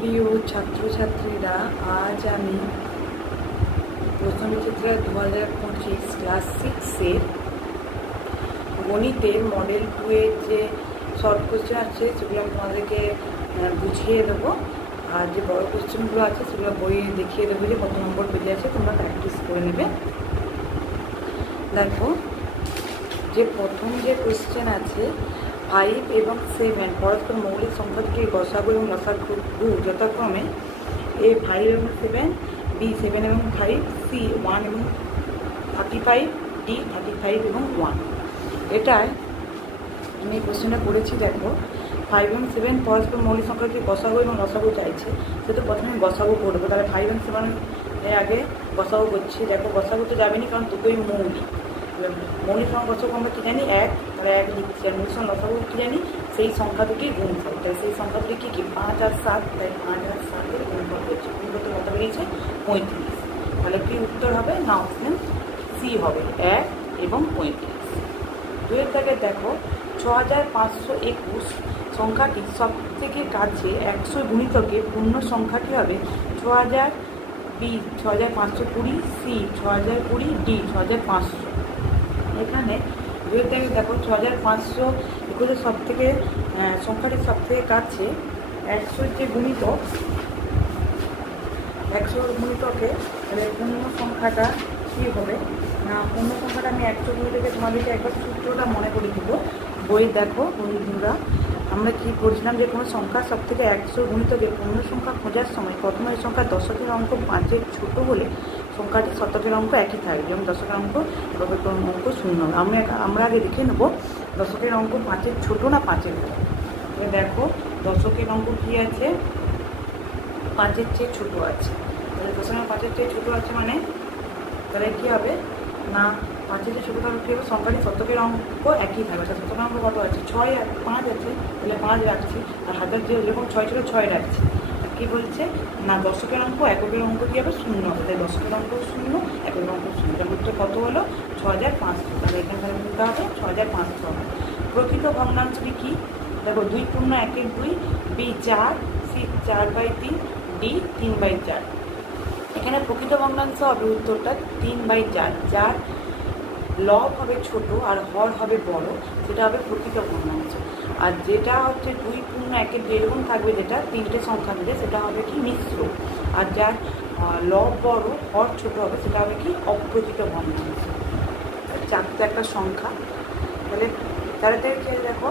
প্রিয় ছাত্রছাত্রীরা, আজ আমি প্রশ্নবিচিত্র 2025 ক্লাস 6-এর গণিতের মডেল 2-এর যে শর্ট কোশ্চেন আছে সেগুলো আমি তোমাদেরকে বুঝিয়ে দেবো। আর যে বড় কোশ্চেনগুলো আছে সেগুলো বইয়ে দেখিয়ে দেবো যে কত নম্বর পেজে আছে, তোমরা প্র্যাকটিস করে নেবে। দেখো, যে প্রথম যে কোশ্চেন আছে 5 এবং 7 পরস্পর মৌলিক সংখ্যা দুটির গসাগু এবং লসাগু যথাক্রমে এ 5 এবং 7, বি 7 এবং 5, সি 1 এবং 35, ডি 35 এবং 1। এটায় আমি এই কোশ্চেনটা করেছি। দেখো, 5 এবং 7 পরস্পর মৌলিক সংখ্যা দুটির গসাগু এবং লসাগু চাইছে, সেহেতু প্রথমে গসাগু করবো। তাহলে 5 এবং 7 আগে গসাগু করছি। দেখো, গসাগু তো যাবেনি, কারণ দুটোই মৌলিক। মৌলিক সংখ্যা গসাগু আমরা কী জানি? 1, তাহলে 1 লিখছি। আর মৌলিক সংখ্যা লসাগু কী জানি? সেই সংখ্যা দুটির গুণফল। তাই সেই সংখ্যা দুটি কী? 5 আর 7, তাই 5 আর 7-এর গুণফল হয়েছে। গুণফল কত বেরিয়েছে? 35। তাহলে কি উত্তর হবে? না, অপশন সি হবে, 1 এবং 35। 2-এর দাগে দেখো, 6521 সংখ্যাটি সব থেকে কাছে 100 গুণিতকে পূর্ণ সংখ্যাটি হবে 6000, বি 6520, সি 6020, ডি 6500। এখানে 2-এর দাগে দেখো, 6521 সব থেকে সংখ্যাটি সব থেকে কাছে 100 যে গুণিতক, 100 গুণিতকে পূর্ণ সংখ্যাটা কী হবে না? পূর্ণ সংখ্যাটা আমি 100 গুণিতকে তোমাদেরকে একবার সূত্রটা মনে করে দেবো। বই দেখো বন্ধুরা, আমরা কি পড়ছিলাম যে কোনো সংখ্যা সব থেকে 100 গুণিতকে পূর্ণ সংখ্যা খোঁজার সময় প্রথমে ওই সংখ্যা দশকের অঙ্ক 5-এর ছোট হলে সংখ্যাটি শতকের অঙ্ক একই থাকবে, যেমন দশকের অঙ্ক অঙ্ক 0। আমরা আগে দেখে নেবো দশকের অঙ্ক 5-এর ছোটো না 5-এর বড়। দেখো, দশকের অঙ্ক কী আছে? 5-এর চেয়ে ছোটো আছে। তাহলে দশকের 5-এর চেয়ে ছোটো আছে মানে তাহলে কী হবে না? 5-এর চেয়ে ছোটো থাকলে কী হবে? সংখ্যাটি শতকের অঙ্ক একই থাকবে। তাহলে শতকের অঙ্ক কত আছে? 6 আর 5 আছে, তাহলে 5 রাখছি। আর হাজার যেরকম 6 ছিল 6 রাখছি। কী বলছে না? দশকের অঙ্ক এককের অঙ্ক কী হবে? 0 হবে। তাই দশকের অঙ্ক 0, এককের অঙ্ক 0। তার উত্তর কত হলো? 6500। তাহলে এখানে তাহলে বলতে হবে 6500 হবে। প্রকৃত ভগ্নাংশটি কী? দেখো, 2 পূর্ণ 1-এর 2, বি 4, সি 4/3, ডি 3/4। এখানে প্রকৃত ভগ্নাংশ হবে উত্তরটা 3/4। যার লব হবে ছোট আর হর হবে বড়, সেটা হবে প্রকৃত ভগ্নাংশ। আর যেটা হচ্ছে 2 পূর্ণ 1-এর যেরকম থাকবে, যেটা 3টে সংখ্যা মিলে, সেটা হবে কি? মিশ্র। আর যার লব বড় হর ছোট হবে, সেটা হবে কি? অপ্রকৃত ভগ্নাংশ। 4টে একটা সংখ্যা। তাহলে তাড়াতাড়ি খেয়ে দেখো,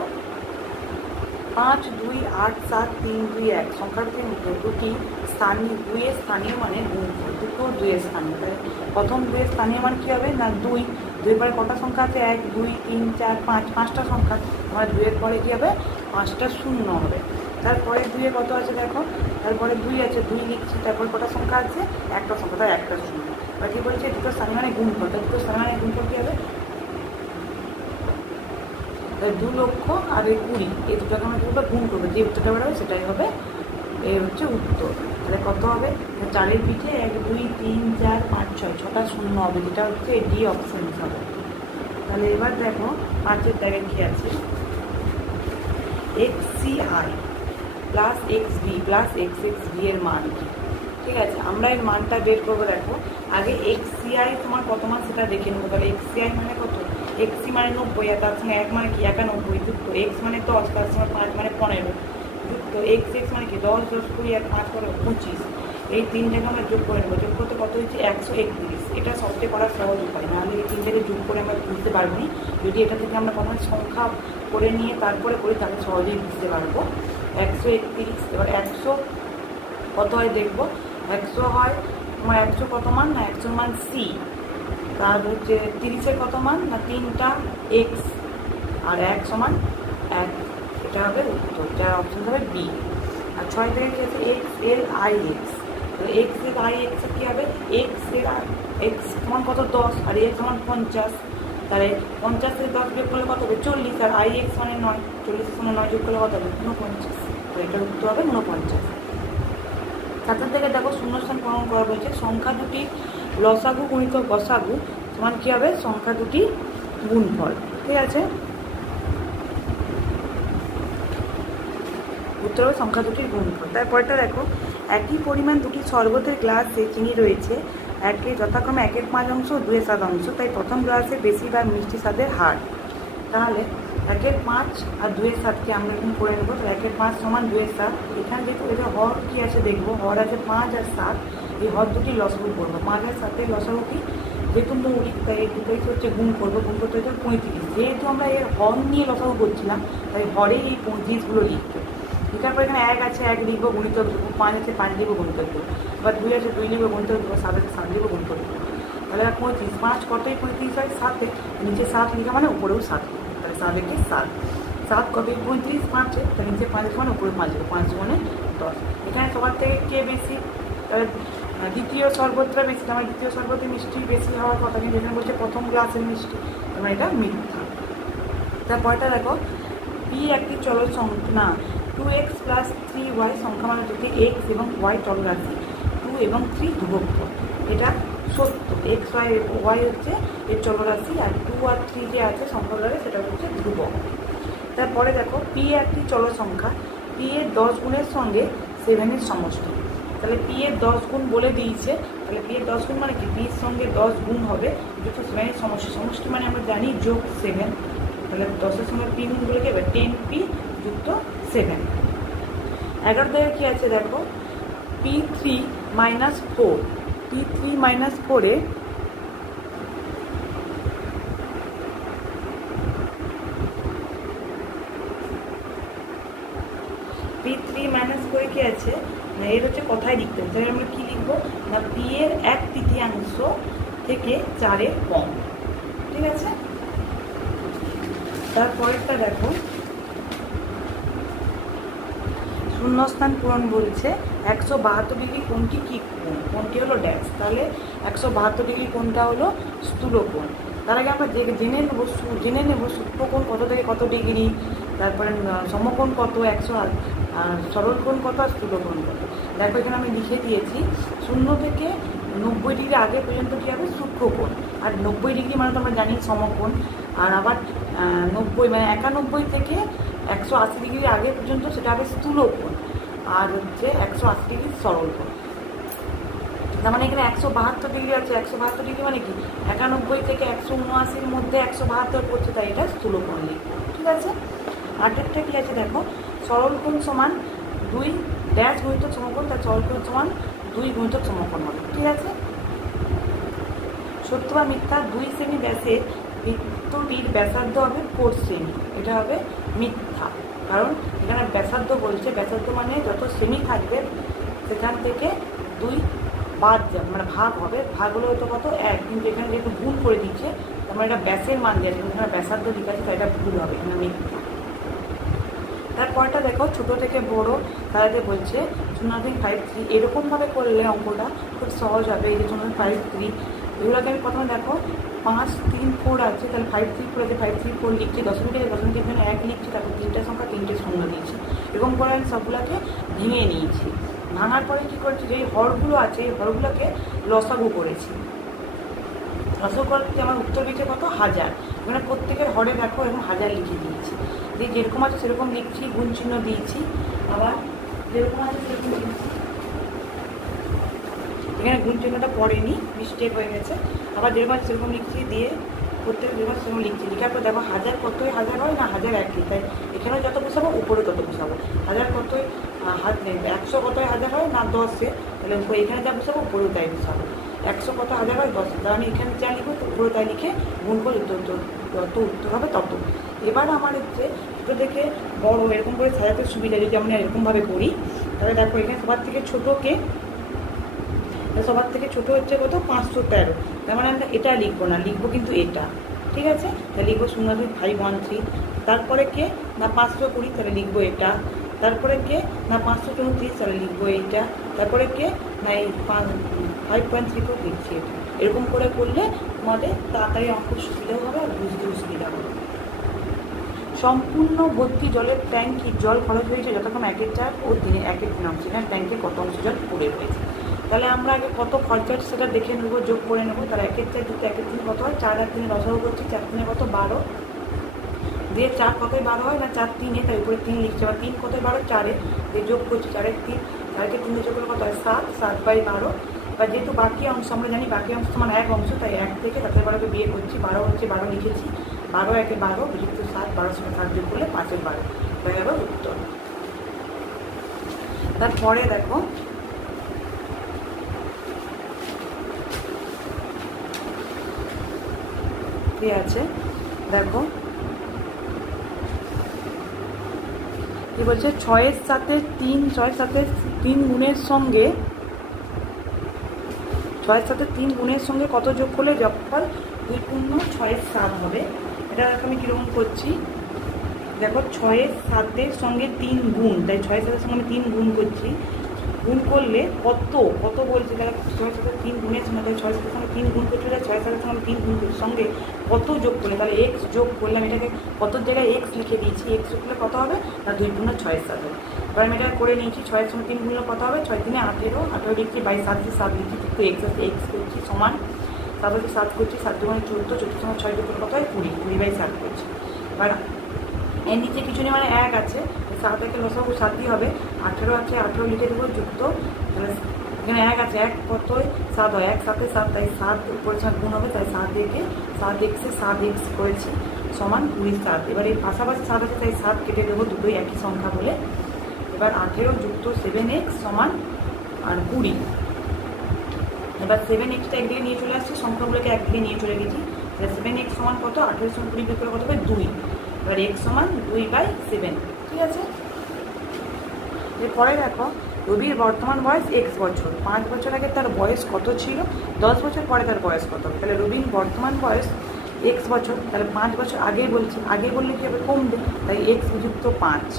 5, 2, 8, 7, 3, 2, 1 সংখ্যাটির মধ্যে দুটি স্থানীয় 2-এর স্থানীয় মানের গুণফল। দুটো 2-এর স্থানীয়। তাই প্রথম 2-এর স্থানীয় মান কী হবে না? 2। 2-এর পরে কটা সংখ্যা আছে? 1, 2, 3, 4, 5, 5টা সংখ্যা। আমার 2-এর পরে কী হবে? 5টা শূন্য হবে। তারপরে 2-এ কত আছে দেখো, তারপরে 2 আছে, 2 লিখছি। তারপরে কটা সংখ্যা আছে? একটা সংখ্যা, তার একটা শূন্য। এবার কী বলছে? দুটো স্থানীয় মানে গুণফল। তাই দুটো স্থানীয় মানে গুণফল কী হবে? 2 লক্ষ আর 20, এই দুটোকে আমরা কী গুণ করবো? যে উত্তরটা বেরোবে সেটাই হবে এই হচ্ছে উত্তর। তাহলে কত হবে? 4-এর পিঠে 1, 2, 3, 4, 5, 6, 6টা শূন্য হবে, যেটা হচ্ছে ডি অপশন হবে। তাহলে এবার দেখো, 5-এর দাগে কী আছে? XCI plus XB plus XXB এর মান কি? ঠিক আছে, আমরা এর মানটা বের করবো। দেখো, আগে XCI তোমার কত মান সেটা দেখে নেবো। তাহলে XCI মানে কত? XC মানে 90, আর তার সঙ্গে 1 মানে কি? 91, যুক্ত X মানে 10, তার সঙ্গে 5 মানে 15, যুক্ত XX মানে কি? 10, 10, 20 আর 5 করে 25। এই তিনটাকে আমরা যোগ করে নেবো। যোগ করতে কত হচ্ছে? 131। এটা সবচেয়ে করার সহজ উপায়। নাহলে এই তিনটাকে যোগ করে আমরা বুঝতে পারবো না। যদি এটা থেকে আমরা প্রথমে সংখ্যা করে নিয়ে তারপরে করি, তাহলে সহজেই বুঝতে পারবো। 131। এবার 100 কত হয় দেখবো। 100 হয় তোমার 100 কত মান না? 100 মান সি। তার হচ্ছে 30-এর কত মান না? 3টা এক্স আর 1 সমান 1। এটা হবে উত্তর, যার অপশন হবে বি। আর 6 থেকে কি আছে? XLIX। XLIX কী হবে? X সমান কত? 10, আর X সমান 50। তাহলে 50 থেকে 10 যোগ করলে কত হবে? 40। আর IX মানে 9, 40-এর সঙ্গে 9 যোগ করলে কত হবে? 49। তো এটার উত্তর হবে 49। 7 থেকে দেখো, শূন্যস্থান পূরণ করা বলছে। সংখ্যা দুটি লসাগু গুণিত গসাগু সমান কী হবে? সংখ্যা দুটি গুণফল। ঠিক আছে, উত্তর হবে সংখ্যা দুটির গুণফল। তারপরটা দেখো, একই পরিমাণ দুটি শরবতের গ্লাসে চিনি রয়েছে যথাক্রমে 1/5 ও 2/7, তাই প্রথম গ্লাসে বেশি বা মিষ্টি স্বাদের হার। তাহলে 1/5 আর 2/7কে আমরা এখন করে নেবো। তো 1/5 সমান 2/7। এখানে যেহেতু এটা হর কী আছে দেখবো, হর আছে 5 আর 7, এই হর দুটি লসাগু করবো। 5 আর 7 লসাগু কি, যেহেতু মৌলিক তাই এই দুটোই হচ্ছে গুণ করবো, গুণ করতে হচ্ছে 35। যেহেতু আমরা এর হর নিয়ে লসাগু করছিলাম তাই হরে এই 35গুলো লিখবো। লিখার পর এখানে 1 আছে 1 লিখবো, গণিতক দেবো। 5 আছে 5 লিখবো, গণিতক দেবো। আবার 2 আছে 2 লিখবো, গণিতক দেবো। 7 আছে 7 লিখবো, গণিতক দেবো। তাহলে 35, 5 কতই 35 হয় 7, নিচে 7 লিখা মানে উপরেও 7, তাহলে 7 একে 7। 7 কতই 35, 5, তাহলে নিচে 5 মানে উপরে 5, 5 মানে 10। এখানে সবার থেকে কে বেশি, তাহলে দ্বিতীয় শরবতটা বেশি। আমার দ্বিতীয় শরবতে মিষ্টি বেশি হওয়ার কথা, কিন্তু এখানে বলছে প্রথম গ্লাসের মিষ্টি, তোমার এটা মিথ্যা। তারপরটা দেখো, পি একটি চলক সংখ্যা না 2x + 3y সংখ্যা মানে দুটি x এবং y চলরাশি, 2 এবং 3 ধ্রুবক। এটা সত্য। x y হচ্ছে এর চলরাশি, আর 2 আর 3 যে আছে সংখ্যাগুলো সেটা হচ্ছে ধ্রুবক। তারপরে দেখো, পি একটি চল সংখ্যা, পি এর 10 গুণের সঙ্গে 7 সমষ্টি। তাহলে পি এর 10 গুণ বলে দিয়েছে, তাহলে পি এর 10 গুণ মানে কি, পি এর সঙ্গে 10 গুণ হবে যুক্ত 7 সমষ্টি। সমষ্টি মানে আমরা জানি যোগ 7, তাহলে 10-এর সঙ্গে পি গুণ বলে কি হবে 10p যুক্ত 7। 11 থেকে কী আছে দেখো, p3 - 4, p3 - 4-এ p3 - 4 কি আছে না, এর হচ্ছে কথায় লিখতে হবে। তাহলে আমরা কী লিখবো না, পি এর 1/3 থেকে 4-এর কম। ঠিক আছে। তারপরেরটা দেখো, শূন্যস্থান পূরণ বলছে 172 ডিগ্রি কোণটি কী কোণ, কোণটি হলো ড্যাশ। তাহলে 172 ডিগ্রি কোণটা হলো স্থূলকোণ। তার আগে আমরা জেনে নেব সূক্ষ্মকোণ কত থেকে কত ডিগ্রি, তারপরে সমকোণ কত 100, আর সরলকোণ কত আর স্থূলকোণ কত। দেখো এখানে আমি লিখে দিয়েছি 0 থেকে 90 ডিগ্রি আগে পর্যন্ত কী হবে সূক্ষ্মকোণ, আর 90 ডিগ্রি মানে তো আমরা জানি সমকোণ, আর আবার 90 মানে 91 থেকে 180 ডিগ্রি আগে পর্যন্ত সেটা হবে স্থূলকোণ, আর হচ্ছে 180 ডিগ্রি সরলকোণ। তার মানে এখানে 172 ডিগ্রি আছে। 172 ডিগ্রি মানে কি, 91 থেকে 179-র মধ্যে 172 পড়ছে, তাই এটা স্থূলকোণ লিখবো। ঠিক আছে। আরেকটা কি আছে দেখো, সরলকোণ সমান 2 ড্যাশ গুণিতক সমকোণ, তার সরলকোণ সমান 2 গুণিতক সমকোণ হবে। ঠিক আছে। সত্য বা মিথ্যা, 2 সেমি ব্যাসের বৃত্তটির ব্যাসার্ধ হবে 4 সেমি, এটা হবে মিথ্যা। কারণ এখানে ব্যাসার্ধ বলছে, ব্যাসার্ধ মানে যত সেমি থাকবে সেখান থেকে 2 বাদ যাবে, মানে ভাগ হবে। ভাগ হলে হয়তো কত 1, কিন্তু এখানে যেহেতু গুণ করে দিচ্ছে তার এটা ব্যাসের মান দিয়েছে, এখানে ব্যাসার্ধ লিখা আছে, তো এটা ভুল হবে, এখানে মিথ্যা। তারপরটা দেখো, ছোটো থেকে বড় তাদের বলছে 0.53, এরকমভাবে করলে অঙ্কটা খুব সহজ হবে। এই যে 0.53 এগুলোকে আমি প্রথমে দেখো 5, 3, 4 আছে, তাহলে 5, 3, 4 আছে, 5, 3, 4 লিখছি, দশমিকের জন্য 1 লিখছি, তারপর 3টে সংখ্যা 3টে শূন্য দিয়েছি। এরকম করে আমি সবগুলোকে ভেঙে নিয়েছি। ভাঙার পরে কী করছি, যে হরগুলো আছে এই হরগুলোকে লসাগু করেছি। লসাগু করতে আমার উত্তর দিচ্ছে কত 1000। এখানে প্রত্যেকের হরে দেখো এবং 1000 লিখে দিয়েছি, দিয়ে যেরকম আছে সেরকম লিখছি, গুণ চিহ্ন দিয়েছি, আবার যেরকম আছে সেরকম লিখছি। এখানে গুণ চিহ্নটা পড়েনি, মিস্টেক হয়ে গেছে। আবার যেরকম আছে সেরকম লিখছি, দিয়ে প্রত্যেক যেরকম সেরকম লিখছি। লিখার পর দেখো 1000 কতই 1000 হয় না 1000 একই, তাই এখানেও যত বসাবো উপরে তত বসাবো। 1000 কতই 100 কতই 1000 হয় না 10-এ, তাহলে এখানে যা বসাবো উপরেও তাই বসাবো। 100 কত 1000 হয় 10, তাহলে আমি এখানে যা লিখবো উপরে তাই লিখে গুণ করে যত উত্তর হবে তত। এবার আমার হচ্ছে ছোটো থেকে বড় এরকম করে সাজাতে সুবিধা, যদি আমরা এরকমভাবে করি তাহলে দেখো এখানে সবার থেকে ছোটোকে, সবার থেকে ছোটো হচ্ছে কত 513, তার মানে আমরা এটা লিখবো না, লিখবো কিন্তু এটা। ঠিক আছে। তাহলে লিখবো 0.513। তারপরে কে না 520, তাহলে লিখবো এটা। তারপরে কে না 534, তাহলে লিখবো এইটা। তারপরে কে না এই 5.34 লিখছি এটা। এরকম করে করলে তোমাদের তাড়াতাড়ি অঙ্ক সুবিধাও হবে আর বুঝতেও সুবিধা হবে। সম্পূর্ণ ভর্তি জলের ট্যাঙ্কি জল খরচ হয়েছে যতক্ষণ 1/4 ও 1/3 অংশ, এখানে ট্যাঙ্কে কত অংশ জল পড়ে রয়েছে। তাহলে আমরা আগে কত খরচা সেটা দেখে নেবো, যোগ করে নেবো। তাহলে 1/4 2 1/3 কত হয়, 4 আর 3 লসাগু করছি, 4 3 কত 12, দিয়ে 4 কতই 12 হয় না 4 3-এ, তাই উপরে 3 লিখছে, আবার 3 কতই 12 4-এ, দিয়ে যোগ করছি 4-এর 3, 4-কে 3 দিয়ে যোগ করলে কত হয় 7, 7/12। বা যেহেতু বাকি অংশ আমরা জানি বাকি অংশ সমান 1 অংশ, তাই 1 থেকে 7/12কে বিয়ে করছি, 12 হচ্ছে 12 লিখেছি, 12 1-এ 12 বিযুক্ত 7, 12 সঙ্গে 7 যোগ করলে 5/12 হয়ে গেল উত্তর। তারপরে দেখো কি আছে, দেখো কি বলছে, 6-এর সাথে 3, 6-এর সাথে 3 গুণের সঙ্গে, 6-এর সাথে 3 গুণের সঙ্গে কত যোগ করলে যোগফল 2 পূর্ণ 6-এর 7 হবে। এটা দেখো আমি কীরকম করছি, দেখো 6-এর 7-এর সঙ্গে 3 গুণ, তাই 6-এর 7-এর সঙ্গে আমি 3 গুণ করছি, গুণ করলে কত কত বলছে, তাহলে 6-এর সাথে 3 গুণের সঙ্গে, তাহলে 6-এর সাথে সঙ্গে 3 গুণ করতে হলে 6-এর সাথে সঙ্গে 3 গুণ করছি, সঙ্গে কত যোগ করলে, তাহলে এক্স যোগ করলাম, এটাকে কত জায়গায় এক্স লিখে দিয়েছি, এক্স যোগ করলে কত হবে না 2 পূর্ণ 6-এর 7। এবার আমি এটা করে নিয়েছি, 6-এর সঙ্গে 3 গুণলে কত হবে, 6 3-এ 18, 18 লিখছি, 22 7 লিখছি, কিন্তু এক্স আছে, এক্স করছি সমান 7 হচ্ছে 7 করছি, 7 2 14, 14 সঙ্গে 6 যোগ করলে কত হয় 20, 20/7 করছি। এবার এর নিচে কিছু নেই মানে 1 আছে, 7 একে লসাগু 7 দিয়ে হবে, 18 আছে 18 লিখে দেবো যুক্ত, তাহলে এখানে 1 আছে, 1 কতই 7 হয়, 1 7-এ 7, তাই 7 উপরে 7 গুণ হবে, তাই 7 একে 7 এক্সে 7 এক্স করেছি সমান 27। এবার এই পাশাপাশি 7 আছে, তাই 7 কেটে দেবো, দুটোই একই সংখ্যা বলে। এবার 18 যুক্ত 7x সমান আর 20। এবার 7xটা একদিকে নিয়ে চলে আসছে, সংখ্যাগুলোকে একদিকে নিয়ে চলে গেছি, তাহলে 7x সমান কত, 18 সমান 20 বিয়োগ করে কত হবে 2। এবার x সমান 2/7, ঠিক আছে। এরপরে দেখো রবির বর্তমান বয়স x বছর, 5 বছর আগে তার বয়স কত ছিল, 10 বছর পরে তার বয়স কত, তাহলে রবির বর্তমান বয়স x বছর, তাহলে 5 বছর আগে বলছি, আগে বললে কি হবে কমবে, তাই x যুক্ত 5,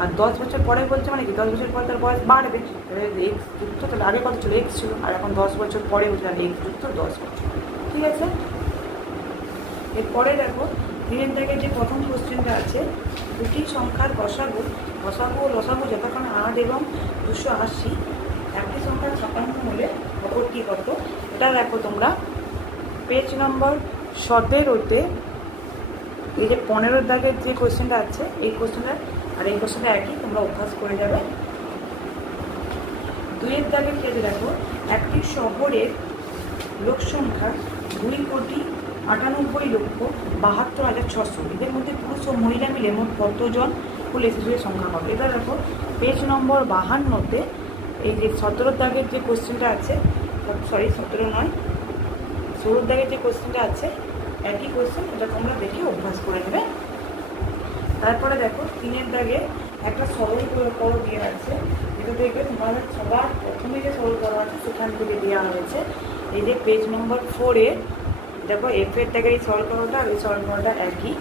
আর 10 বছর পরে বলছে মানে কি 10 বছর পরে তার বয়স বাড়বে, তাহলে x যুক্ত, তাহলে আগে কত ছিল x ছিল, আর এখন 10 বছর পরে বলছে তাহলে x যুক্ত 10 বছর, ঠিক আছে। এরপরে দেখো 3-এর দাগের যে প্রথম কোশ্চেনটা আছে, দুটি সংখ্যার গসাগু ও লসাগু যতক্ষণ 8 এবং 280, একটি সংখ্যা 56 হলে অপরটি কত, এটা দেখো তোমরা পেজ নম্বর 17-তে এই যে 15-এর দাগের যে কোশ্চেনটা আছে, এই কোশ্চেনটা আর এই কোশ্চেনটা একই, তোমরা অভ্যাস করে যাবে। 2-এর দাগের ক্ষেত্রে দেখো একটি শহরের লোক সংখ্যা 2,98,72,600, এদের মধ্যে পুরুষ ও মহিলা মিলে মোট কতজন হলে শিশুদের সংখ্যা হবে। এটা দেখো পেজ নম্বর 52-তে এই যে 17-এর দাগের যে কোশ্চেনটা আছে, 17 নয় 16-এর দাগের যে কোশ্চেনটা আছে একই কোশ্চেন, এটা তোমরা দেখে অভ্যাস করে নেবে। তারপরে দেখো 3-এর দাগে একটা সরল করো দিয়ে আছে, যেটা দেখবে তোমাদের সবার প্রথমে যে সরল করা আছে সেখান থেকে দেওয়া হয়েছে। এই যে পেজ নম্বর 4-এ দেখো এফের দাগের এই সরল করোটা আর এই সরল করোটা একই।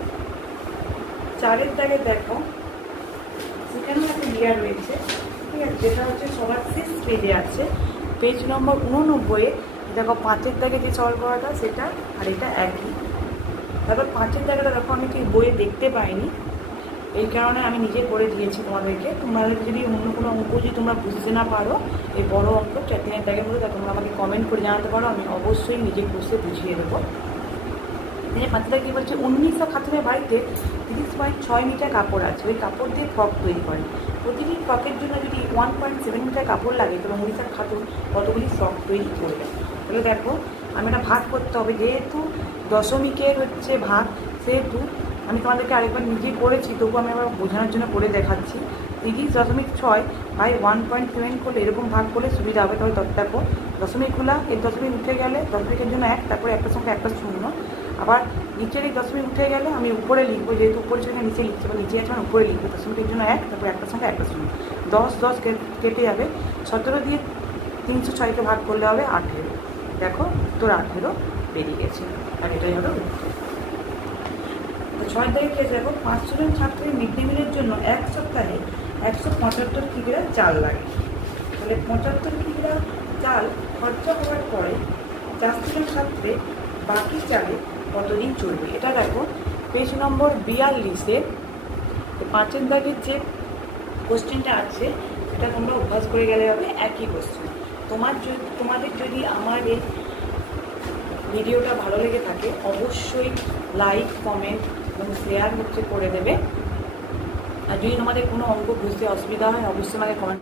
4-এর দাগে দেখো সেখানেও একটা দেওয়া রয়েছে, ঠিক আছে, যেটা হচ্ছে সবার শেষ পেজে আছে, পেজ নম্বর 89-এ দেখো 5-এর দাগে যে সরল করাটা সেটা আর এটা একই। তারপর 5-এর দাগেটা দেখো আমি ঠিক বইয়ে দেখতে পাইনি, এই কারণে আমি নিজে করে দিয়েছি তোমাদেরকে। তোমাদের যদি অন্য কোনো অঙ্ক যদি তোমরা বুঝতে না পারো এই বড় অঙ্ক 3-এর দাগের মধ্যে, তা তোমরা আমাকে কমেন্ট করে জানাতে পারো, আমি অবশ্যই নিজে বসে বুঝিয়ে দেবো। 5 দাগে কী বলছে, 1900 খাতুনের বাড়িতে 30.6 মিটার কাপড় আছে, ওই কাপড় দিয়ে ফ্রক তৈরি করে, প্রতিটি ফ্রকের জন্য যদি 1.7 মিটার কাপড় লাগে তবে 1900 খাতুন কতগুলি ফ্রক তৈরি করবে। তাহলে দেখো আমি এটা ভাগ করতে হবে, যেহেতু দশমিকের হচ্ছে ভাগ, সেহেতু আমি তোমাদেরকে আরেকবার নিজে করেছি, তবু আমি আবার বোঝানোর জন্য করে দেখাচ্ছি। 30.6 বাই 1.7 করলে এরকম ভাগ করলে সুবিধা হবে। তাহলে দেখো দশমিকগুলা এই দশমিক উঠে গেলে দশমিকের জন্য 1, তারপরে একটা সংখ্যা একটা শূন্য, আবার নিচের এই দশমিক উঠে গেলে আমি উপরে লিখবো, যেহেতু উপরে ছিল নিচে লিখতে হবে, নিচে আছে মানে উপরে লিখবো, দশমিকের জন্য 1, তারপরে একটা সংখ্যা একটা শূন্য, 10 কেটে যাবে, 17 দিয়ে 306-কে ভাগ করলে হবে 18। দেখো তোর 18 বেরিয়ে গেছে, আর এটাই হলো উত্তর। 6 দাগের ক্ষেত্রে দেখো 500 জন ছাত্রের মিড ডে মিলের জন্য এক সপ্তাহে 175 কিগ্রা চাল লাগে, তাহলে 75 কিগ্রা চাল খরচা হওয়ার পরে 400 জন ছাত্রে বাকি চালে কতদিন চলবে। এটা দেখো পেজ নম্বর 42-এ 5-এর দাগের যে কোশ্চেনটা আছে সেটা তোমরা অভ্যাস করে গেলে হবে, একই কোশ্চেন। তোমাদের যদি আমার এই ভিডিওটা ভালো লেগে থাকে অবশ্যই লাইক, কমেন্ট এবং শেয়ার করে দেবে। আর যদি তোমাদের কোনো অঙ্ক বুঝতে অসুবিধা হয় অবশ্যই আমাকে কমেন্ট